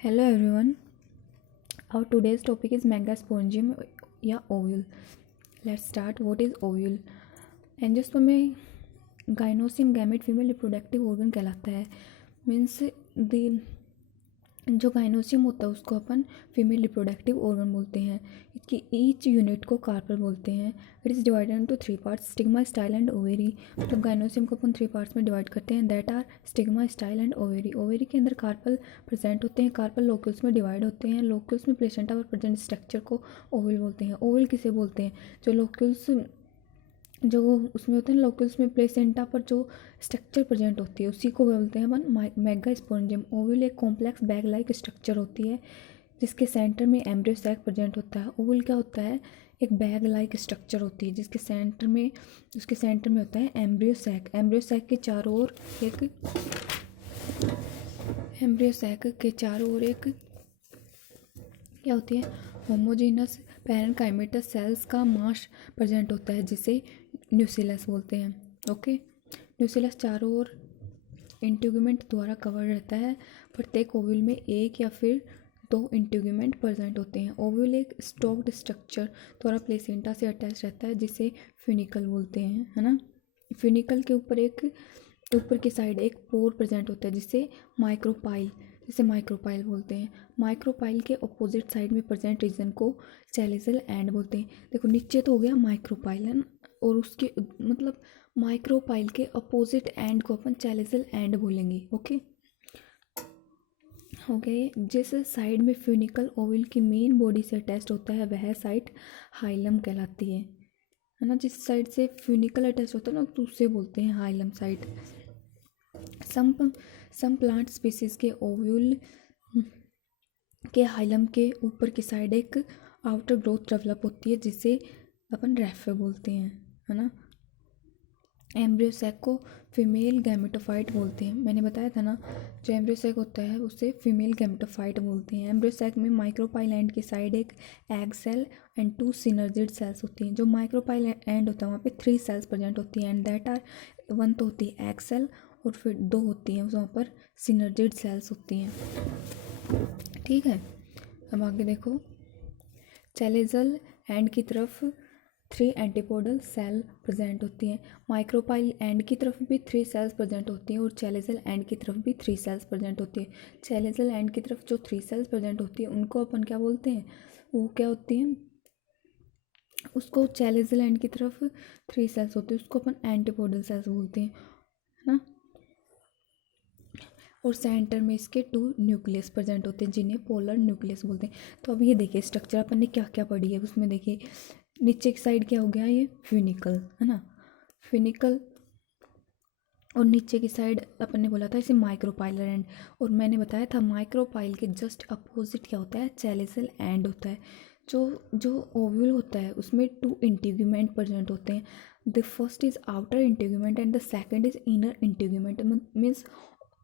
Hello everyone. Our today's topic is megaspongium या ovule. Let's start. What is ovule? Angiosperm में gynoecium gamete female reproductive organ कहलाता है. Means the जो gynoecium होता है उसको अपन फीमेल रिप्रोडक्टिव ऑर्गन बोलते हैं. इसकी ईच यूनिट को कार्पल बोलते हैं. It is divided into 3 parts, stigma, style and ovary. मतलब गाइनोसियम को अपन 3 पार्ट्स में डिवाइड करते हैं. That are stigma, style and ovary. Ovary के अंदर कार्पल प्रेजेंट होते हैं. कार्पल लोक्यूल्स में डिवाइड होते हैं. लोक्यूल्स में प्लेसेंटा और प्रेजेंट स्ट्रक्चर को ओवल बोलते हैं. ओवल किसे बोलते हैं? जो लोक्यूल्स जो उसमें होते हैं लोक्यूल्स में प्लेसेंटा पर जो स्ट्रक्चर प्रेजेंट होती है उसी को बोलते हैं अपन मेगास्पोंजियम. ओवल एक कॉम्प्लेक्स बैग लाइक स्ट्रक्चर होती है जिसके सेंटर में एम्ब्रियो सैक प्रेजेंट होता है. ओवल क्या होता है? एक बैग लाइक स्ट्रक्चर होती है जिसके सेंटर में होता है एम्ब्रियो सैक. एम्ब्रियो सैक के चारों ओर एक क्या होती है? होमोजीनस पैरेनकाइमेटस सेल्स का मास प्रेजेंट होता है जिसे न्यूक्लियस बोलते हैं. ओके, न्यूक्लियस चारों ओर इंटीग्यूमेंट द्वारा कवर रहता है. प्रत्येक ओव्यूल में एक या फिर 2 इंटीग्यूमेंट प्रेजेंट होते हैं. ओव्यूल एक स्टॉक्ड स्ट्रक्चर द्वारा प्लेसेंटा से अटैच रहता है जिसे फ्यूनिकल बोलते हैं, है ना. फ्यूनिकल के ऊपर की साइड एक पोर प्रेजेंट होता है जिसे माइक्रोपाइल बोलते हैं. माइक्रोपाइल के अपोजिट साइड में प्रेजेंट रीजन को चैलिसल एंड बोलते हैं. देखो नीचे तो हो गया माइक्रोपाइल, है ना, और उसके मतलब माइक्रोपाइल के अपोजिट एंड को अपन चैलिसल एंड बोलेंगे. ओके, हो गए. जिस साइड में फ्यूनिकल ओवल की मेन बॉडी से अटैच होता है वह साइड हाइलम कहलाती है ना. जिस साइड से फ्यूनिकल अटैच होता है ना तो उसे बोलते हैं hilum side. Some plant species के ओव्यूल के हाइलम के ऊपर की साइड एक आउटर ग्रोथ डेवलप होती है जिसे अपन रेफे बोलते हैं, है ना. एम्ब्रियो सैक को फीमेल गैमेटोफाइट बोलते हैं. मैंने बताया था ना, जो एम्ब्रियो सैक होता है उसे फीमेल गैमेटोफाइट बोलते हैं. एम्ब्रियो सैक में माइक्रोपाइल एंड की साइड एक egg cell and 2 synergid cells होती हैं. जो माइक्रोपाइल एंड होता है वहाँ पे 3 सेल्स प्रेजेंट होती हैं. एंड दैट आर 1 तो होती है एग सेल और फिर 2 होती हैं वहाँ पर सिनर्जिड सेल्स होती हैं. ठीक है, अब आगे देखो. चैलेजल एंड की तरफ 3 एंटीपोडल सेल प्रेजेंट होती हैं. माइक्रोपाइल एंड की तरफ भी 3 सेल्स प्रेजेंट होती हैं और चैलेजल एंड की तरफ भी 3 सेल्स प्रेजेंट होती है. चैलेजल एंड की तरफ जो 3 सेल्स प्रेजेंट होती है उनको अपन क्या बोलते हैं? वो क्या होती हैं? उसको चैलेजल एंड की तरफ 3 सेल्स होती है उसको अपन एंटीपोडल सेल्स बोलते हैं, है ना. और सेंटर में इसके 2 न्यूक्लियस प्रेजेंट होते हैं जिन्हें पोलर न्यूक्लियस बोलते हैं. तो अब ये देखिए स्ट्रक्चर अपन ने क्या क्या पढ़ी है उसमें. देखिए नीचे की साइड क्या हो गया? ये फ्यूनिकल, है ना. फ्यूनिकल और नीचे की साइड अपन ने बोला था इसे माइक्रोपाइलर एंड. और मैंने बताया था माइक्रोपाइल के जस्ट अपोजिट क्या होता है? चैलिसल एंड होता है. जो ओव्यूल होता है उसमें 2 इंटीग्यूमेंट प्रेजेंट होते हैं. The first is outer integument and the second is inner integument. Means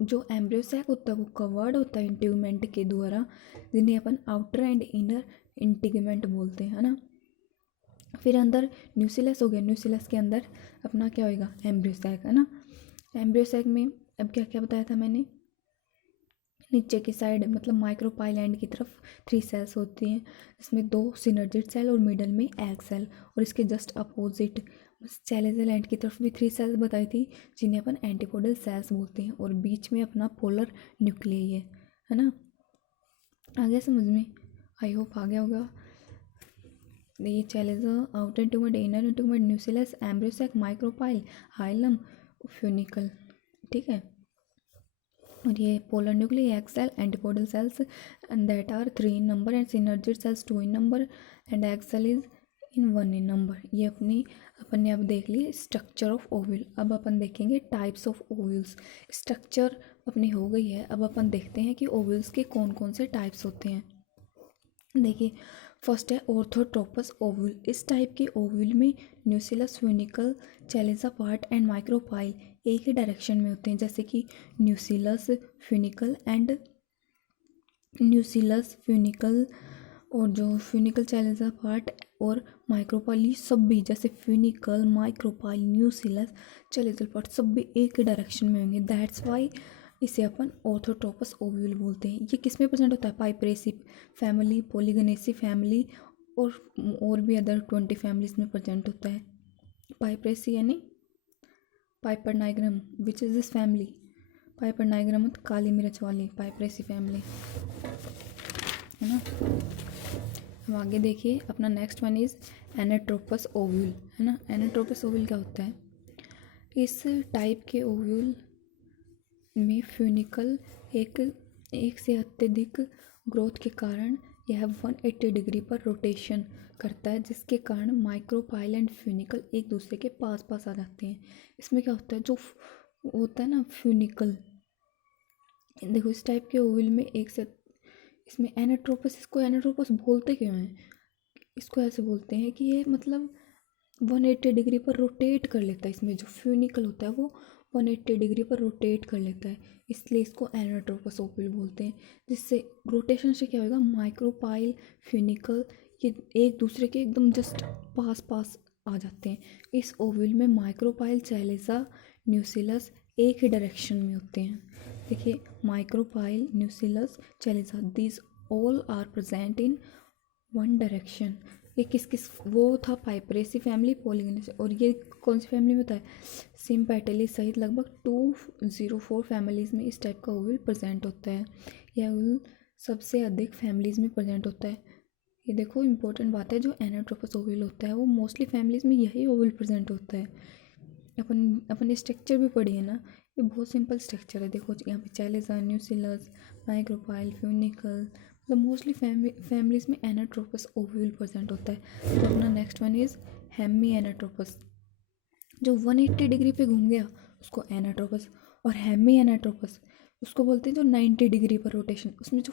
जो एम्ब्रियो सैक होता है वो कवर्ड होता है इंटीग्यूमेंट के द्वारा जिन्हें अपन आउटर एंड इनर इंटीग्यूमेंट बोलते हैं, है ना. फिर अंदर न्यूक्लियस हो गया. न्यूक्लियस के अंदर अपना क्या होएगा? एम्ब्रियो सैक, है ना. एम्ब्रियो सैक में अब क्या क्या बताया था मैंने? नीचे की साइड मतलब माइक्रोपाइल एंड की तरफ 3 सेल्स होती हैं इसमें 2 सिनर्जिड सेल और मिडल में एग सेल. और इसके जस्ट अपोजिट चैलेजल एंड की तरफ भी 3 सेल्स बताई थी जिन्हें अपन एंटीपोडल सेल्स बोलते हैं. और बीच में अपना पोलर न्यूक्लियस है ना. आ गया समझ में? आई होप आ गया होगा. ये chalaza, outer integument, inner integument, nucleus, embryo sac, micropyle, hilum, funicle. ठीक है. और ये polar nucleus, egg cell, antipodal cells that are 3 in number and synergid cells 2 in number and egg cell is in 1 in number. ये अपन ने अब देख ली structure of ovule. अब अपन देखेंगे टाइप्स ऑफ ओव्यूल्स. स्ट्रक्चर अपनी हो गई है, अब अपन देखते हैं कि ओव्यूल्स के कौन कौन से टाइप्स होते हैं. देखिए फर्स्ट है ऑर्थोट्रोपस ओव्यूल. इस टाइप के ओव्यूल में nucleus, funicle, chalaza part and micropyle एक ही डायरेक्शन में होते हैं. जैसे कि न्यूक्लियस, फ्यूनिकल और जो फ्यूनिकल, चैलिसा पार्ट और माइक्रोपाइल ये सब भी जैसे फ्यूनिकल, माइक्रोपाइल, न्यूक्लियस, चैलिसा पार्ट सब भी एक ही डायरेक्शन में होंगे. दैट्स वाई इसे अपन ऑर्थोट्रोपस ओव्यूल बोलते हैं। ये किस में प्रेजेंट होता है? पाइपरेसी फैमिली, पॉलीगनेसी फैमिली और भी अदर 20 फैमिलीज में प्रेजेंट होता है। पाइपरेसी यानी Piper nigrum, which is this family? Piper nigrum काली मिर्च वाली पाइपरेसी फैमिली, है ना। अब आगे देखिए अपना next one is anatropous ovule, है ना। एनाट्रोपस ओव्यूल क्या होता है? इस टाइप के ओव्यूल में फ्यूनिकल एक से अत्यधिक ग्रोथ के कारण यह 180 डिग्री पर रोटेशन करता है, जिसके कारण माइक्रोपाइल एंड फ्यूनिकल एक दूसरे के पास पास आ जाते हैं। इसमें क्या होता है? जो होता है ना फ्यूनिकल, देखो इस टाइप के ओवल में एक से इसमें एनाट्रोपस, इसको एनाट्रोपस बोलते क्यों हैं? इसको ऐसे बोलते हैं कि ये मतलब 180 डिग्री पर रोटेट कर लेता है। इसमें जो फ्यूनिकल होता है वो 180 डिग्री पर रोटेट कर लेता है, इसलिए इसको एनाट्रोपस ओवल बोलते हैं। जिससे रोटेशन से क्या होगा? माइक्रोपाइल फ्यूनिकल ये एक दूसरे के एकदम जस्ट पास पास आ जाते हैं। इस ओवल में माइक्रोपाइल, चैलेसा, न्यूसिलस एक ही डायरेक्शन में होते हैं। देखिए micropyle, nucellus, chalaza, this all are present in one direction. ये किस वो था पाइपरेसी फैमिली, पॉलीगनेसी, और ये कौन सी फैमिली में होता है? सिम्पेटली सहित लगभग 204 फैमिलीज़ में इस टाइप का ओवल प्रेजेंट होता है। यह ओवल सबसे अधिक फैमिलीज़ में प्रेजेंट होता है। ये देखो इंपॉर्टेंट बात है, जो एनाट्रोपस ओवल होता है वो मोस्टली फैमिलीज़ में यही ओवल प्रेजेंट होता है। अपन स्ट्रक्चर भी पढ़ी है ना, ये बहुत सिंपल स्ट्रक्चर है। देखो यहाँ पे चैलेसा, न्यूसिलस, माइक्रोपाइल, फ्यूनिकल, मतलब मोस्टली फैमिलीज़ में एनाट्रोपस ओव्यूल प्रेजेंट होता है। तो अपना next one is hemi anatropous. जो 180 डिग्री पे घूम गया उसको एनाट्रोपस, और हेमी एनाट्रोपस उसको बोलते हैं जो 90 डिग्री पर रोटेशन, उसमें जो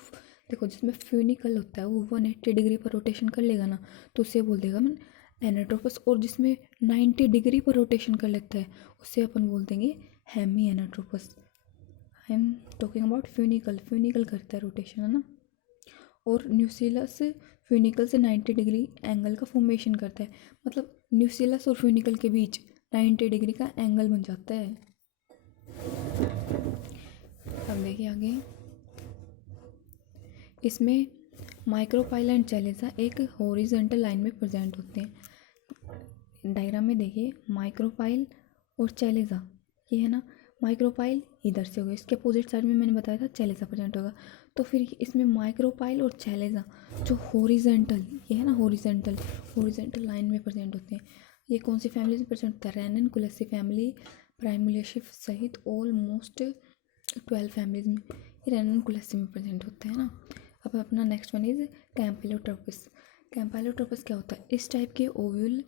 देखो जिसमें फ्यूनिकल होता है वो 180 डिग्री पर रोटेशन कर लेगा ना, तो उसे बोल देगा मन एनाट्रोपस। और जिसमें 90 डिग्री पर रोटेशन कर लेता है उसे अपन बोल देंगे hemi anatropous. I am talking about funicle, funicle करता है रोटेशन, है ना। और न्यूसिलस फ्यूनिकल से 90 डिग्री एंगल का फॉर्मेशन करता है, मतलब न्यूसिलस और फ्यूनिकल के बीच 90 डिग्री का एंगल बन जाता है। अब देखिए आगे, इसमें माइक्रोपाइल एंड चैलेसा एक हॉरिजॉन्टल लाइन में प्रेजेंट होते हैं। डायग्राम में देखिए माइक्रोपाइल और चैलेसा, ये है ना। माइक्रोपाइल इधर से होगा, इसके अपोजिट साइड में मैंने बताया था चैलेसा प्रेजेंट होगा। तो फिर इसमें माइक्रोपाइल और चैलेसा जो हॉरिजॉन्टल, ये है ना हॉरिजॉन्टल लाइन में प्रेजेंट होते हैं। ये कौन सी फैमिली में प्रेजेंट होता है? रैननकुलेसी फैमिली, प्राइमुलेसी सहित ऑलमोस्ट 12 फैमिलीज में ये रैननकुलेसी में प्रेजेंट होते हैं ना। अब अपना नेक्स्ट वन इज कैम्पेलोट्रोपस। कैम्पेलोट्रोपस क्या होता है? इस टाइप के ओव्यूल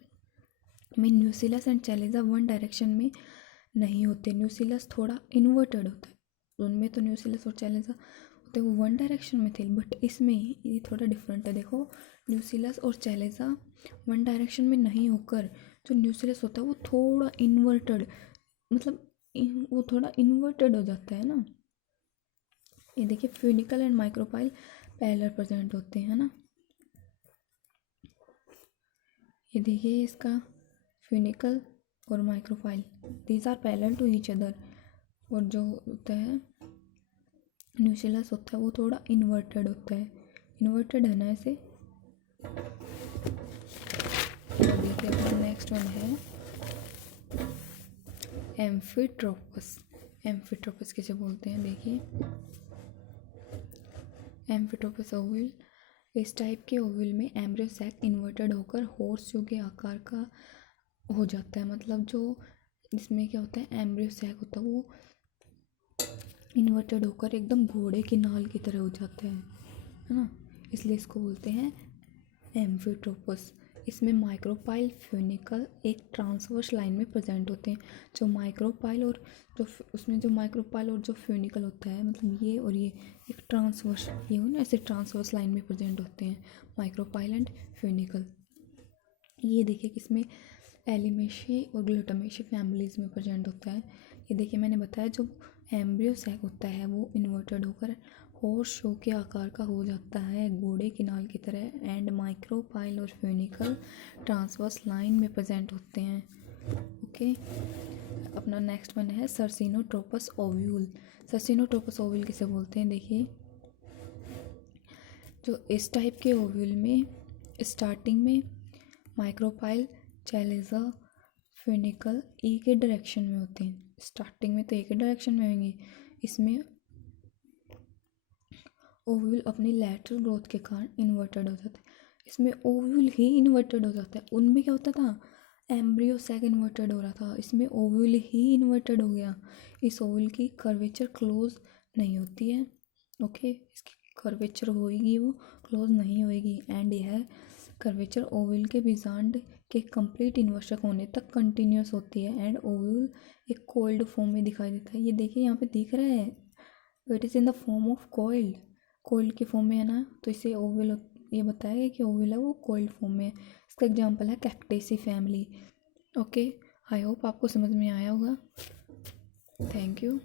में न्यूसिलस एंड चैलेसा वन डायरेक्शन में नहीं होते, न्यूसिलस थोड़ा इन्वर्टेड होता है। उनमें तो न्यूसिलस और चैलेसा होते वो वन डायरेक्शन में थे, बट इसमें ये थोड़ा डिफरेंट है। देखो न्यूसिलस और चैलेसा वन डायरेक्शन में नहीं होकर जो न्यूसिलस होता है वो थोड़ा इन्वर्टेड, मतलब वो थोड़ा इन्वर्टेड हो जाता है ना। ये देखिए funicle and micropyle parallel present होते हैं ना। ये देखिए इसका फ्यूनिकल और micropyle these are parallel to each other, और जो होता है न्यूसिलस होता है वो थोड़ा इन्वर्टेड होता है। इन्वर्टेड है ना ऐसे। देखिए अपना नेक्स्ट वन है एम्फीट्रोपस। एम्फीट्रोपस किसे बोलते हैं? देखिए एम्फीट्रोपस ओवल, इस टाइप के ओवल में एम्ब्रियो सैक इन्वर्टेड होकर हॉर्स शू के आकार का हो जाता है। मतलब जो इसमें क्या होता है, एम्ब्रियो सैक होता है वो इन्वर्टेड होकर एकदम घोड़े की नाल की तरह हो जाता है ना। इसलिए इसको बोलते हैं एम्फीट्रोपस। इसमें माइक्रोपाइल फ्यूनिकल एक ट्रांसवर्स लाइन में प्रेजेंट होते हैं। जो माइक्रोपाइल और जो उसमें जो माइक्रोपाइल और जो फ्यूनिकल होता है, मतलब ये और ये एक ट्रांसवर्स, ये हो ना ऐसे ट्रांसवर्स लाइन में प्रेजेंट होते हैं माइक्रोपाइल एंड फ्यूनिकल। ये देखिए किसमें एलिमेशी और ग्लूटामेशी फैमिलीज़ में प्रेजेंट होता है। ये देखिए मैंने बताया जो एम्ब्रियो सैक होता है वो इन्वर्टेड होकर हॉर्स शो के आकार का हो जाता है, घोड़े की नाल की तरह। एंड माइक्रोपाइल और फ्यूनिकल ट्रांसवर्स लाइन में प्रेजेंट होते हैं। ओके। अपना नेक्स्ट वन है सर्सिनोट्रोपस ओव्यूल। सर्सिनोट्रोपस ओव्यूल किसे बोलते हैं, देखिए जो इस टाइप के ओव्यूल में स्टार्टिंग में माइक्रोपाइल, चैलेजा, फिनिकल एक ही डायरेक्शन में होते हैं। स्टार्टिंग में तो एक ही डायरेक्शन में होंगे। इसमें ओव्यूल अपनी लैटरल ग्रोथ के कारण इन्वर्टेड हो जाता है। इसमें ओव्यूल ही इन्वर्टेड हो जाता है। उनमें क्या होता था, एम्ब्रियो सैक इन्वर्टेड हो रहा था, इसमें ओव्यूल ही इन्वर्टेड हो गया। इस ओव्यूल की कर्वेचर क्लोज नहीं होती है। ओके, इसकी कर्वेचर होएगी वो क्लोज नहीं होएगी। एंड यह कर्वेचर ओव्यूल के बिजांड के कंप्लीट इन्वर्शन होने तक कंटिन्यूस होती है। एंड ओव्यूल एक कोल्ड फॉर्म में दिखाई देता है। ये देखिए यहाँ पे दिख रहा है, it is in the form of cold, cold के फॉर्म में है ना, तो इसे ओव्यूल, ये बताया गया कि ओव्यूल है वो कोल्ड फॉर्म में है। इसका एग्जांपल है कैक्टेसी फैमिली। ओके, आई होप आपको समझ में आया होगा। Thank you.